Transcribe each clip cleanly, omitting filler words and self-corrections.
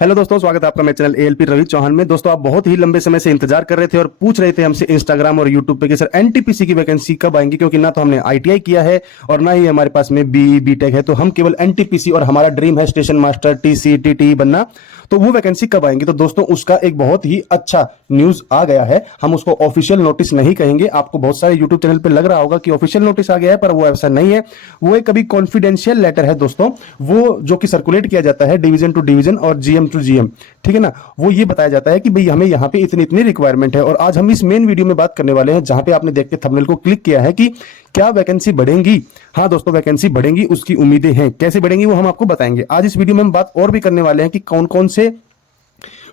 Hello दोस्तों, स्वागत है आपका मेरे चैनल एएलपी रवि चौहान में। दोस्तों, आप बहुत ही लंबे समय से इंतजार कर रहे थे और पूछ रहे थे हमसे इंस्टाग्राम और यूट्यूब पे कि सर एनटीपीसी की वैकेंसी कब आएंगी, क्योंकि ना तो हमने आईटीआई किया है और ना ही हमारे पास में बीई बीटेक है। तो हम केवल एनटीपीसी और हमारा ड्रीम है स्टेशन मास्टर टीसी टीटी बनना। तो वो वैकेंसी कब आएंगी? तो दोस्तों, उसका एक बहुत ही अच्छा न्यूज आ गया है। हम उसको ऑफिशियल नोटिस नहीं कहेंगे। आपको बहुत सारे यूट्यूब चैनल पे लग रहा होगा कि ऑफिशियल नोटिस आ गया है, पर वो ऐसा नहीं है। वो एक कभी कॉन्फिडेंशियल लेटर है दोस्तों, वो जो कि सर्कुलेट किया जाता है डिवीजन टू डिवीजन और जीएम टू जीएम, ठीक है ना। वो ये बताया जाता है कि भाई हमें यहाँ पे इतनी इतनी रिक्वायरमेंट है। और आज हम इस मेन वीडियो में बात करने वाले हैं, जहां पे आपने देख के थंबनेल को क्लिक किया है कि क्या वैकेंसी बढ़ेंगी। हाँ दोस्तों, वैकेंसी बढ़ेंगी, उसकी उम्मीदें हैं। कैसे बढ़ेंगी वो हम आपको बताएंगे। आज इस वीडियो में हम बात और भी करने वाले हैं कि कौन कौन से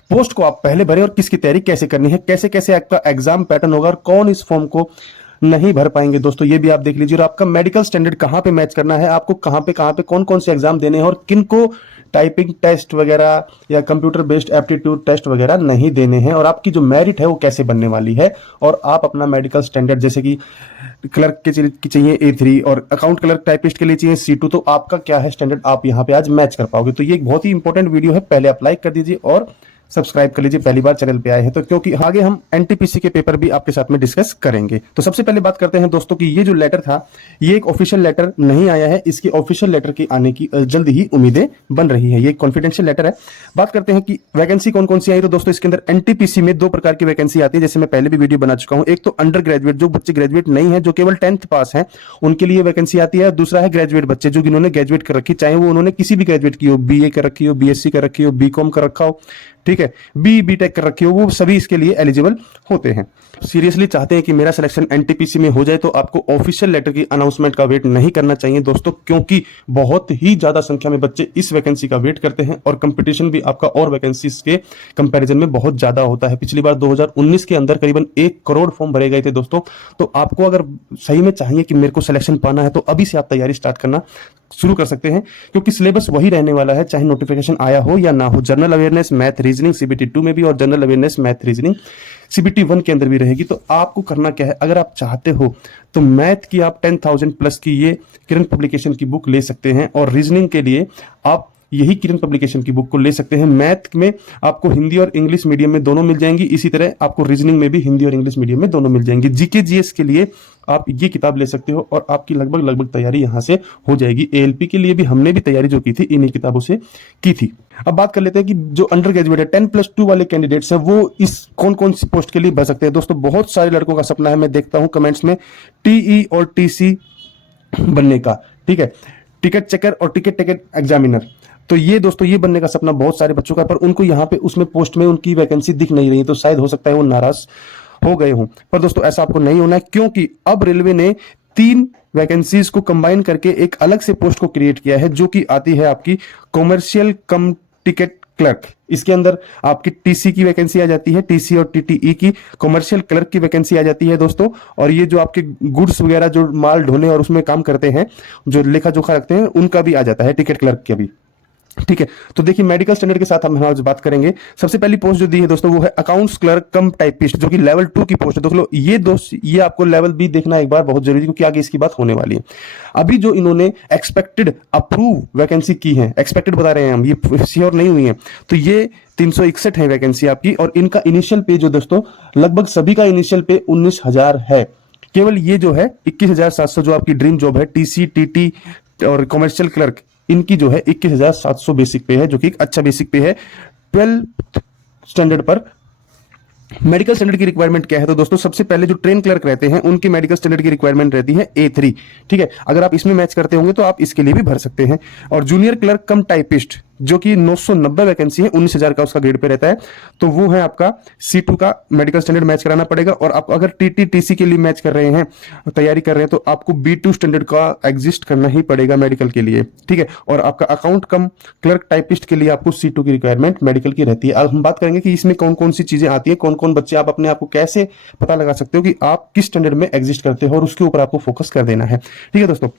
पोस्ट को आप पहले भरें और किसकी तैयारी कैसे करनी है, कैसे कैसे आपका एग्जाम पैटर्न होगा और कौन इस फॉर्म को नहीं भर पाएंगे। दोस्तों, ये भी आप देख लीजिए। और आपका मेडिकल स्टैंडर्ड कहां पे मैच करना है, आपको कहां पे कौन कौन से एग्जाम देने हैं और किनको टाइपिंग टेस्ट वगैरह या कंप्यूटर बेस्ड एप्टीट्यूड टेस्ट वगैरह नहीं देने हैं, और आपकी जो मेरिट है वो कैसे बनने वाली है। और आप अपना मेडिकल स्टैंडर्ड, जैसे कि क्लर्क के चाहिए A3 और अकाउंट क्लर्क टाइपिस्ट के लिए चाहिए C2, तो आपका क्या है स्टैंडर्ड, आप यहाँ पे आज मैच कर पाओगे। तो ये एक बहुत ही इंपॉर्टेंट वीडियो है। पहले आप लाइक कर दीजिए और सब्सक्राइब कर लीजिए, पहली बार चैनल पे आए हैं तो, क्योंकि आगे हम एनटीपीसी के पेपर भी आपके साथ में डिस्कस करेंगे। तो सबसे पहले बात करते हैं दोस्तों कि ये जो लेटर था, ये एक ऑफिशियल लेटर नहीं आया है। इसके ऑफिशियल लेटर के आने की जल्द ही उम्मीदें बन रही है। ये कॉन्फिडेंशियल लेटर है। बात करते हैं कि वैकेंसी कौन कौन सी आई। तो दोस्तों, इसके अंदर एनटीपीसी में दो प्रकार की वैकेंसी आती है, जैसे मैं पहले भी वीडियो बना चुका हूं। एक तो अंडर ग्रेजुएट, जो बच्चे ग्रेजुएट नहीं है, जो केवल 10th पास है, उनके लिए वैकेंसी आती है। दूसरा है ग्रेजुएट बच्चे, जो जिन्होंने ग्रेजुएट कर रखी, चाहे वो उन्होंने किसी भी ग्रेजुएट की हो, बीए कर रखी हो, बीएससी कर रखी हो, बीकॉम कर रखा हो, ठीक है, बीटेक कर रखी हो, वो सभी इसके लिए एलिजिबल होते हैं। सीरियसली चाहते हैं कि मेरा सिलेक्शन एनटीपीसी में हो जाए, तो आपको ऑफिशियल लेटर की अनाउंसमेंट का वेट नहीं करना चाहिए दोस्तों, क्योंकि बहुत ही ज्यादा संख्या में बच्चे इस वैकेंसी का वेट करते हैं और कंपटीशन भी आपका और वैकेंसीज के कंपैरिजन में बहुत ज्यादा होता है। पिछली बार 2019 के अंदर करीबन 1 करोड़ फॉर्म भरे गए थे दोस्तों। तो आपको अगर सही में चाहिए कि मेरे को सिलेक्शन पाना है, तो अभी से आप तैयारी स्टार्ट करना शुरू कर सकते हैं, क्योंकि सिलेबस वही रहने वाला है, चाहे नोटिफिकेशन आया हो या ना हो। General awareness math reasoning CBT 2 में भी, और general awareness math reasoning CBT 1 के अंदर भी रहेगी। तो आपको करना क्या है, अगर आप चाहते हो तो मैथ की आप 10,000 प्लस की ये किरण पब्लिकेशन की बुक ले सकते हैं, और रीजनिंग के लिए आप यही किरण पब्लिकेशन की बुक को ले सकते हैं। मैथ में आपको हिंदी और इंग्लिश मीडियम में दोनों मिल जाएंगी, इसी तरह आपको रीजनिंग में भी हिंदी और इंग्लिश मीडियम में दोनों मिल जाएंगी। जीके जीएस के लिए आप ये किताब ले सकते हो, और आपकी लगभग तैयारी यहां से हो जाएगी। एएलपी के लिए भी हमने भी तैयारी जो की थी इन्हीं किताबों से की थी। अब बात कर लेते हैं कि जो अंडर ग्रेजुएट है 10+2 वाले कैंडिडेट्स हैं, वो इस कौन कौन सी पोस्ट के लिए भर सकते हैं। दोस्तों, बहुत सारे लड़कों का सपना है, मैं देखता हूं कमेंट्स में, टीई और टीसी बनने का, ठीक है, टिकट चेकर और टिकट एग्जामिनर। तो ये दोस्तों, ये बनने का सपना बहुत सारे बच्चों का, पर उनको यहाँ पे उसमें पोस्ट में उनकी वैकेंसी दिख नहीं रही, तो शायद हो सकता है वो नाराज हो गए हों। पर दोस्तों, ऐसा आपको नहीं होना है, क्योंकि अब रेलवे ने 3 वैकेंसीज को कंबाइन करके एक अलग से पोस्ट को क्रिएट किया है, जो कि आती है आपकी कॉमर्शियल कम टिकट क्लर्क। इसके अंदर आपकी टीसी की वैकेंसी आ जाती है, टीसी और टीटीई की, कॉमर्शियल क्लर्क की वैकेंसी आ जाती है दोस्तों। और ये जो आपके गुड्स वगैरह जो माल ढोने और उसमें काम करते हैं, जो लेखा जोखा रखते हैं, उनका भी आ जाता है टिकट क्लर्क के भी, ठीक है। तो देखिए, मेडिकल स्टैंडर्ड के साथ हम आज बात करेंगे। सबसे पहली पोस्ट जो दी है दोस्तों, वो है अकाउंट्स क्लर्क कम टाइपिस्ट, जो कि लेवल 2 की पोस्ट है। दोस्तों, ये आपको लेवल भी देखना एक बार बहुत जरूरी है, क्योंकि आगे इसकी बात होने वाली है। अभी जो इन्होंने एक्सपेक्टेड अप्रूव वैकेंसी की है, एक्सपेक्टेड बता रहे हैं हम, ये श्योर नहीं हुई है, तो ये 361 है वैकेंसी आपकी। और इनका इनिशियल पे जो दोस्तों, लगभग सभी का इनिशियल पे 19,000 है। केवल ये जो है 21,700 जो आपकी ड्रीम जॉब है, टीसी टीटी और कॉमर्शियल क्लर्क, इनकी जो है 21,700 बेसिक पे है, जो कि एक अच्छा बेसिक पे है 12th स्टैंडर्ड पर। मेडिकल स्टैंडर्ड की रिक्वायरमेंट क्या है, तो दोस्तों सबसे पहले जो ट्रेन क्लर्क रहते हैं उनकी मेडिकल स्टैंडर्ड की रिक्वायरमेंट रहती है A3, ठीक है। अगर आप इसमें मैच करते होंगे तो आप इसके लिए भी भर सकते हैं। और जूनियर क्लर्क कम टाइपिस्ट, जो कि 990 वैकेंसी है, 19,000 का उसका ग्रेड पे रहता है, तो वो है आपका C2 का मेडिकल स्टैंडर्ड मैच कराना पड़ेगा। और आप अगर टीटी टीसी के लिए मैच कर रहे हैं, तैयारी कर रहे हैं, तो आपको B2 स्टैंडर्ड का एग्जिस्ट करना ही पड़ेगा मेडिकल के लिए, ठीक है। और आपका अकाउंट कम क्लर्क टाइपिस्ट के लिए आपको C2 की रिक्वायरमेंट मेडिकल की रहती है। अब हम बात करेंगे कि इसमें कौन कौन सी चीजें आती है, कौन कौन बच्चे, आप अपने आप को कैसे पता लगा सकते हो कि आप किस स्टैंडर्ड में एग्जिस्ट करते हो, और उसके ऊपर आपको फोकस कर देना है, ठीक है दोस्तों।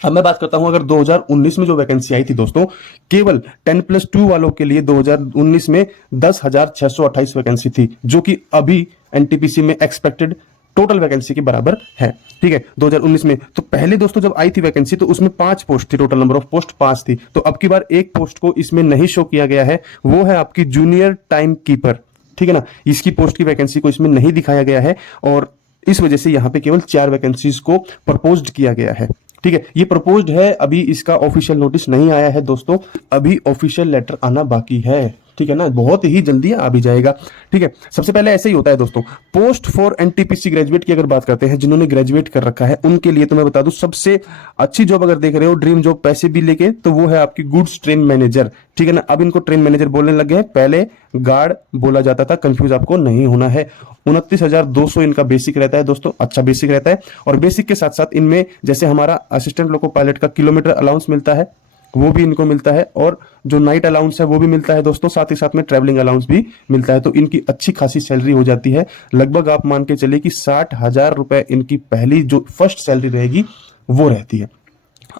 अब मैं बात करता हूं, अगर 2019 में जो वैकेंसी आई थी दोस्तों, केवल 10+2 वालों के लिए 2019 में 10,628 वैकेंसी थी, जो कि अभी एनटीपीसी में एक्सपेक्टेड टोटल वैकेंसी के बराबर है। ठीक है, 2019 में तो पहले दोस्तों जब आई थी वैकेंसी तो उसमें 5 पोस्ट थी, टोटल नंबर ऑफ पोस्ट 5 थी। तो अब की बार एक पोस्ट को इसमें नहीं शो किया गया है, वो है आपकी जूनियर टाइम कीपर। ठीक है ना, इसकी पोस्ट की वैकेंसी को इसमें नहीं दिखाया गया है और इस वजह से यहाँ पे केवल 4 वैकेंसीज को प्रपोज्ड किया गया है। ठीक है, ये प्रपोज्ड है, अभी इसका ऑफिशियल नोटिस नहीं आया है दोस्तों, अभी ऑफिशियल लेटर आना बाकी है। ठीक है ना, बहुत ही जल्दी आ भी जाएगा। ठीक है, सबसे पहले ऐसे ही होता है दोस्तों, पोस्ट फॉर एनटीपीसी ग्रेजुएट की अगर बात करते हैं, जिन्होंने ग्रेजुएट कर रखा है उनके लिए तो मैं बता दूं सबसे अच्छी जॉब अगर देख रहे हो, ड्रीम जॉब पैसे भी लेके, तो वो है आपकी गुड्स ट्रेन मैनेजर। ठीक है ना, अब इनको ट्रेन मैनेजर बोलने लगे हैं, पहले गार्ड बोला जाता था, कंफ्यूज आपको नहीं होना है। 29,200 इनका बेसिक रहता है दोस्तों, अच्छा बेसिक रहता है। और बेसिक के साथ साथ इनमें जैसे हमारा असिस्टेंट लोको पायलट का किलोमीटर अलाउंस मिलता है वो भी इनको मिलता है, और जो नाइट अलाउंस है वो भी मिलता है दोस्तों, साथ ही साथ में ट्रैवलिंग अलाउंस भी मिलता है। तो इनकी अच्छी खासी सैलरी हो जाती है, लगभग आप मान के चलिए कि 60,000 रुपए इनकी पहली जो फर्स्ट सैलरी रहेगी वो रहती है।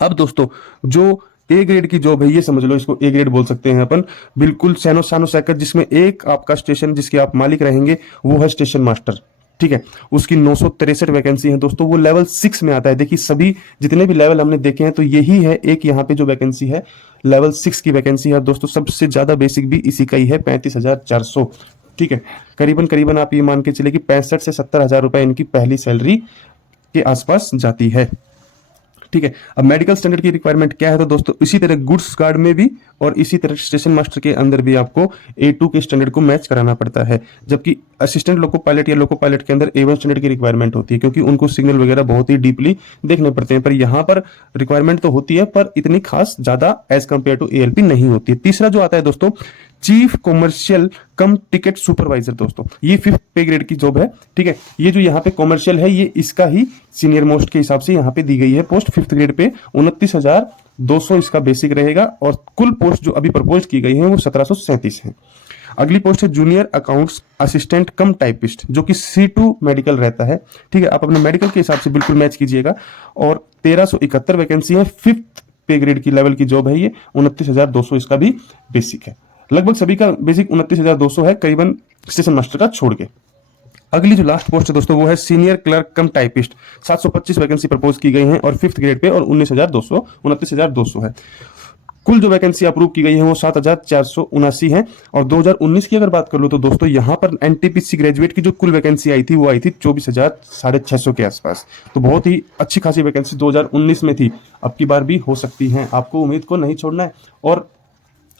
अब दोस्तों जो ए ग्रेड की जॉब है, ये समझ लो, इसको ए ग्रेड बोल सकते हैं अपन, बिल्कुल सैनो सानो सैकट, जिसमें एक आपका स्टेशन जिसके आप मालिक रहेंगे वो है स्टेशन मास्टर। ठीक है, उसकी 963 वैकेंसी है दोस्तों, वो लेवल 6 में आता है। देखिए सभी जितने भी लेवल हमने देखे हैं तो यही है, एक यहाँ पे जो वैकेंसी है लेवल 6 की वैकेंसी है दोस्तों। सबसे ज्यादा बेसिक भी इसी का ही है, 35,400। ठीक है, करीबन करीबन आप ये मान के चले कि 65 से 70,000 रुपए इनकी पहली सैलरी के आसपास जाती है। ठीक है, अब मेडिकल स्टैंडर्ड की रिक्वायरमेंट क्या है तो दोस्तों इसी तरह गुड्स गार्ड में भी और इसी तरह स्टेशन मास्टर के अंदर भी आपको A2 के स्टैंडर्ड को मैच कराना पड़ता है, जबकि असिस्टेंट लोको पायलट या लोको पायलट के अंदर A1 स्टैंडर्ड की रिक्वायरमेंट होती है, क्योंकि उनको सिग्नल वगैरह बहुत ही डीपली देखने पड़ते हैं। पर यहाँ पर रिक्वायरमेंट तो होती है पर इतनी खास ज्यादा एज कंपेयर टू ALP नहीं होती है। तीसरा जो आता है दोस्तों, चीफ कॉमर्शियल कम टिकट सुपरवाइजर दोस्तों, ये 5th पे ग्रेड की जॉब है। ठीक है, ये जो यहाँ पे कॉमर्शियल है ये इसका ही सीनियर मोस्ट के हिसाब से यहाँ पे दी गई है पोस्ट 5th ग्रेड पे। 29,200 इसका बेसिक रहेगा और कुल पोस्ट जो अभी प्रपोज की गई है वो 1737 है। अगली पोस्ट है जूनियर अकाउंट्स असिस्टेंट कम टाइपिस्ट, जो कि C2 मेडिकल रहता है। ठीक है, आप अपने मेडिकल के हिसाब से बिल्कुल मैच कीजिएगा। और 1371 वैकेंसी है, 5th पे ग्रेड की लेवल की जॉब है ये। 29,200 इसका भी बेसिक है। लगभग सभी का बेसिक 29,200 है, करीबन स्टेशन मास्टर का छोड़ के। अगली जो लास्ट पोस्ट है दोस्तों वो है सीनियर क्लर्क कम टाइपिस्ट। 725 वैकेंसी प्रपोज की गई हैं और 5th ग्रेड पे, और 29,200 है। कुल जो वैकेंसी अप्रूव की गई है वो 7,479 है। और 2019 की अगर बात कर लो तो दोस्तों यहाँ पर एनटीपीसी ग्रेजुएट की जो कुल वैकेंसी आई थी वो आई थी 24,650 के आसपास। तो बहुत ही अच्छी खासी वैकेंसी 2019 में थी, अब की बार भी हो सकती है। आपको उम्मीद को नहीं छोड़ना है और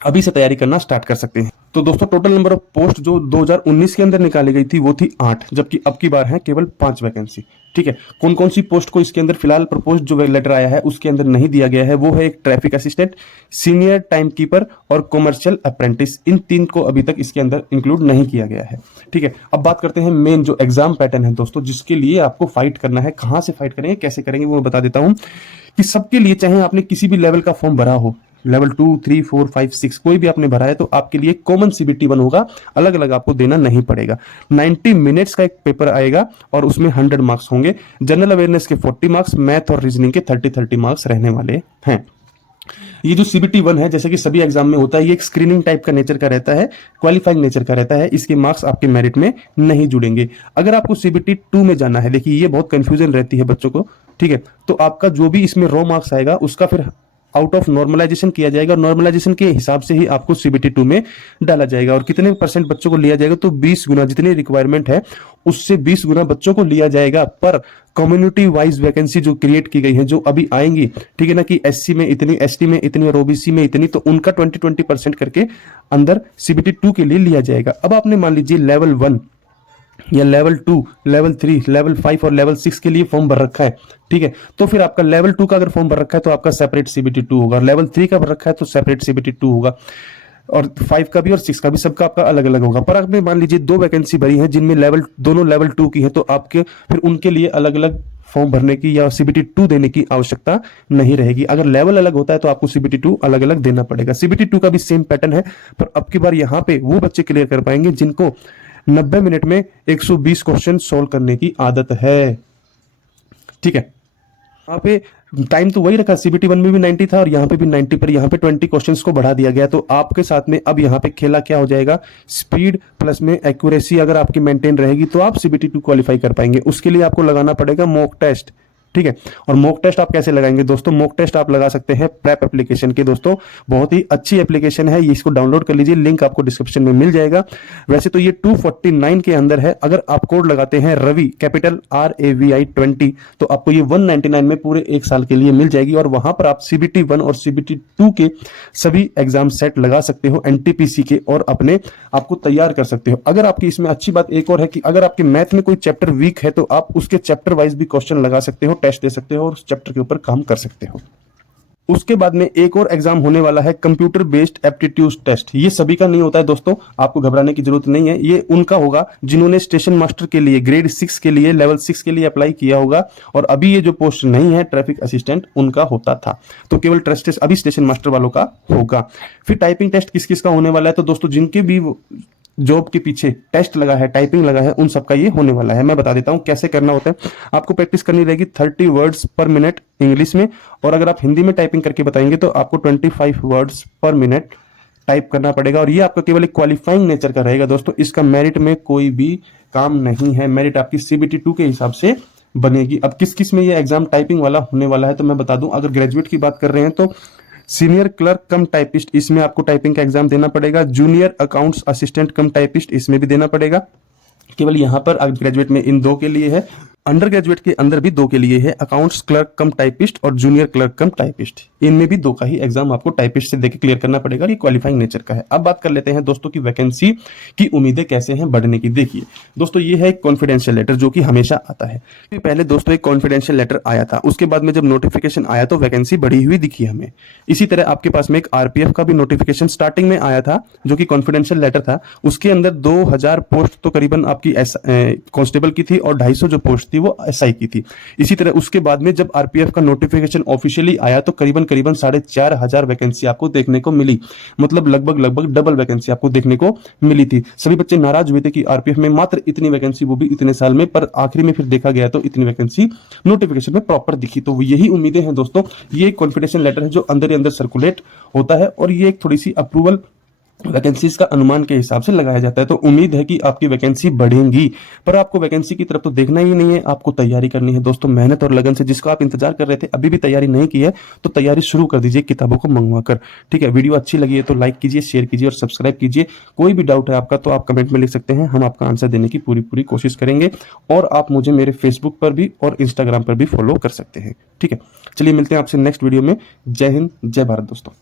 अभी से तैयारी करना स्टार्ट कर सकते हैं। तो दोस्तों टोटल नंबर ऑफ पोस्ट जो 2019 के अंदर निकाली गई थी वो थी 8, जबकि अब की बार है केवल 5 वैकेंसी। ठीक है, कौन कौन सी पोस्ट को इसके अंदर फिलहाल प्रपोज जो लेटर आया है उसके अंदर नहीं दिया गया है, वो है एक traffic assistant, senior time keeper और कॉमर्शियल अप्रेंटिस। इन 3 को अभी तक इसके अंदर इंक्लूड नहीं किया गया है। ठीक है, अब बात करते हैं मेन जो एग्जाम पैटर्न है दोस्तों, जिसके लिए आपको फाइट करना है। कहां से फाइट करेंगे, कैसे करेंगे, वो मैं बता देता हूं कि सबके लिए, चाहे आपने किसी भी लेवल का फॉर्म भरा हो, लेवल 2, 3, 4, 5, 6 कोई भी आपने भरा है, तो आपके लिए कॉमन CBT 1 होगा, अलग अलग आपको देना नहीं पड़ेगा। 90 मिनट्स का एक पेपर आएगा और उसमें 100 मार्क्स होंगे। जनरल अवेयरनेस के 40 मार्क्स, मैथ और रीजनिंग के 30 मार्क्स रहने वाले हैं। ये जो CBT 1 है, जैसे कि सभी एग्जाम में होता है, ये एक स्क्रीनिंग टाइप का नेचर का रहता है, क्वालिफाइंग नेचर का रहता है। इसके मार्क्स आपके मेरिट में नहीं जुड़ेंगे। अगर आपको CBT 2 में जाना है, देखिए ये बहुत कंफ्यूजन रहती है बच्चों को। ठीक है, तो आपका जो भी इसमें रॉ मार्क्स आएगा उसका फिर आउट ऑफ नॉर्मलाइजेशन किया जाएगा, और नॉर्मलाइजेशन के हिसाब से ही आपको CBT 2 में डाला जाएगा। और कितने % बच्चों को लिया जाएगा, तो 20 गुना, जितनी रिक्वायरमेंट है उससे 20 गुना बच्चों को लिया जाएगा। पर कम्युनिटी वाइज वैकेंसी जो क्रिएट की गई है, जो अभी आएंगी, ठीक है ना, कि SC में इतनी, ST में इतनी और OBC में इतनी, तो उनका 20% करके अंदर CBT 2 के लिए लिया जाएगा। अब आपने मान लीजिए लेवल 1 या लेवल 2, लेवल 3, लेवल 5 और लेवल 6 के लिए फॉर्म भर रखा है। ठीक है, तो फिर आपका लेवल 2 का अगर फॉर्म भर रखा है तो आपका सेपरेट CBT 2 होगा, लेवल 3 का भर रखा है तो सेपरेट CBT 2 होगा, और 5 का भी और 6 का भी, सबका आपका अलग अलग होगा। पर आपने मान लीजिए 2 वैकेंसी भरी है जिनमें दोनों लेवल 2 की है, तो आपके फिर उनके लिए अलग अलग फॉर्म भरने की या CBT 2 देने की आवश्यकता नहीं रहेगी। अगर लेवल अलग होता है तो आपको CBT 2 अलग अलग देना पड़ेगा। CBT 2 का भी सेम पैटर्न है, पर अब की बार यहाँ पे वो बच्चे क्लियर कर पाएंगे जिनको 90 मिनट में 120 क्वेश्चन सोल्व करने की आदत है। ठीक है, यहाँ पे टाइम तो वही रखा, सीबीटी 1 में भी 90 था और यहाँ पे भी 90, पर यहाँ पे 20 क्वेश्चंस को बढ़ा दिया गया। तो आपके साथ में अब यहाँ पे खेला क्या हो जाएगा, स्पीड प्लस में एक्यूरेसी अगर आपकी मेंटेन रहेगी तो आप सीबीटी 2 क्वालिफाई कर पाएंगे। उसके लिए आपको लगाना पड़ेगा मॉक टेस्ट, ठीक है। और मॉक टेस्ट आप कैसे लगाएंगे दोस्तों, मॉक टेस्ट आप लगा सकते हैं प्रेप एप्लीकेशन के। दोस्तों बहुत ही अच्छी एप्लीकेशन है, इसको डाउनलोड कर लीजिए, लिंक आपको डिस्क्रिप्शन में मिल जाएगा। वैसे तो ये 249 के अंदर है, अगर आप कोड लगाते हैं रवि, कैपिटल RAVI 20, तो आपको ये 199 में पूरे एक साल के लिए मिल जाएगी। और वहां पर आप CBT 1 और CBT 2 के सभी एग्जाम सेट लगा सकते हो NTPC के, और अपने आपको तैयार कर सकते हो। अगर आपकी इसमें अच्छी बात एक और है कि अगर आपके मैथ में कोई चैप्टर वीक है तो आप उसके चैप्टर वाइज भी क्वेश्चन लगा सकते हो, टेस्ट दे सकते हो और उस चैप्टर के ऊपर काम कर सकते हो। उसके बाद में एक और एग्जाम होने वाला है कंप्यूटर बेस्ड एप्टीट्यूड टेस्ट। ये सभी का नहीं होता है दोस्तों, आपको घबराने की जरूरत नहीं है। ये उनका होगा जिन्होंने स्टेशन मास्टर के लिए ग्रेड 6 के लिए, लेवल 6 के लिए अप्लाई किया होगा, और अभी ये जो पोस्ट नहीं है ट्रैफिक असिस्टेंट उनका होता था। तो केवल ट्रस्ट अभी स्टेशन मास्टर वालों का होगा। फिर टाइपिंग टेस्ट किस किस का होने वाला है, तो दोस्तों जिनके भी जॉब के पीछे टेस्ट लगा है, टाइपिंग लगा है, उन सबका ये होने वाला है। मैं बता देता हूं कैसे करना होता है। आपको प्रैक्टिस करनी रहेगी 30 वर्ड्स पर मिनट इंग्लिश में, और अगर आप हिंदी में टाइपिंग करके बताएंगे तो आपको 25 वर्ड्स पर मिनट टाइप करना पड़ेगा। और ये आपका केवल एक क्वालिफाइंग नेचर का रहेगा दोस्तों, इसका मेरिट में कोई भी काम नहीं है। मेरिट आपकी CBT 2 के हिसाब से बनेगी। अब किस किस में ये एग्जाम टाइपिंग वाला होने वाला है तो मैं बता दूं, अगर ग्रेजुएट की बात कर रहे हैं तो सीनियर क्लर्क कम टाइपिस्ट, इसमें आपको टाइपिंग का एग्जाम देना पड़ेगा। जूनियर अकाउंट्स असिस्टेंट कम टाइपिस्ट, इसमें भी देना पड़ेगा। केवल यहां पर ग्रेजुएट में इन दो के लिए है, अंडर ग्रेजुएट के अंदर भी दो के लिए है, अकाउंट्स क्लर्क कम टाइपिस्ट और जूनियर क्लर्क कम टाइपिस्ट। इनमें भी दो का ही एग्जाम आपको टाइपिस्ट से देके क्लियर करना पड़ेगा। ये क्वालिफाइंग नेचर का है। अब बात कर लेते हैं दोस्तों की वैकेंसी की उम्मीदें कैसे हैं बढ़ने की। देखिए दोस्तों, ये है एक कॉन्फिडेंशियल लेटर जो कि हमेशा आता है। पहले दोस्तों एक कॉन्फिडेंशियल लेटर आया था, उसके बाद में जब नोटिफिकेशन आया तो वैकेंसी बढ़ी हुई दिखी हमें। इसी तरह आपके पास में एक RPF का भी नोटिफिकेशन स्टार्टिंग में आया था जो कि कॉन्फिडेंशियल लेटर था। उसके अंदर 2000 पोस्ट तो करीबन आपकी कांस्टेबल की थी और 250 जो पोस्ट थी वो SI की थी। इसी तरह उसके बाद में जब RPF का नोटिफिकेशन ऑफिशियली आया तो करीबन 4500 वैकेंसी आपको देखने को मिली। मतलब लगभग डबल वैकेंसी आपको देखने को मिली थी। सभी बच्चे नाराज हुए थे कि RPF में मात्र इतनी वैकेंसी, वो भी इतने साल में, पर आखिरी में फिर देखा गया तो इतनी वैकेंसी नोटिफिकेशन में प्रॉपर दिखी। तो यही उम्मीदें हैं दोस्तों। ये एक कॉन्फिडेंशियल लेटर है जो अंदर ही अंदर सर्कुलेट होता है, और ये एक थोड़ी सी अप्रूवल वैकेंसीज का अनुमान के हिसाब से लगाया जाता है। तो उम्मीद है कि आपकी वैकेंसी बढ़ेंगी, पर आपको वैकेंसी की तरफ तो देखना ही नहीं है, आपको तैयारी करनी है दोस्तों, मेहनत और लगन से। जिसको आप इंतजार कर रहे थे अभी भी तैयारी नहीं की है तो तैयारी शुरू कर दीजिए किताबों को मंगवा कर, ठीक है। वीडियो अच्छी लगी है तो लाइक कीजिए, शेयर कीजिए और सब्सक्राइब कीजिए। कोई भी डाउट है आपका तो आप कमेंट में लिख सकते हैं, हम आपका आंसर देने की पूरी कोशिश करेंगे। और आप मुझे मेरे फेसबुक पर भी और इंस्टाग्राम पर भी फॉलो कर सकते हैं, ठीक है। चलिए मिलते हैं आपसे नेक्स्ट वीडियो में। जय हिंद, जय भारत दोस्तों।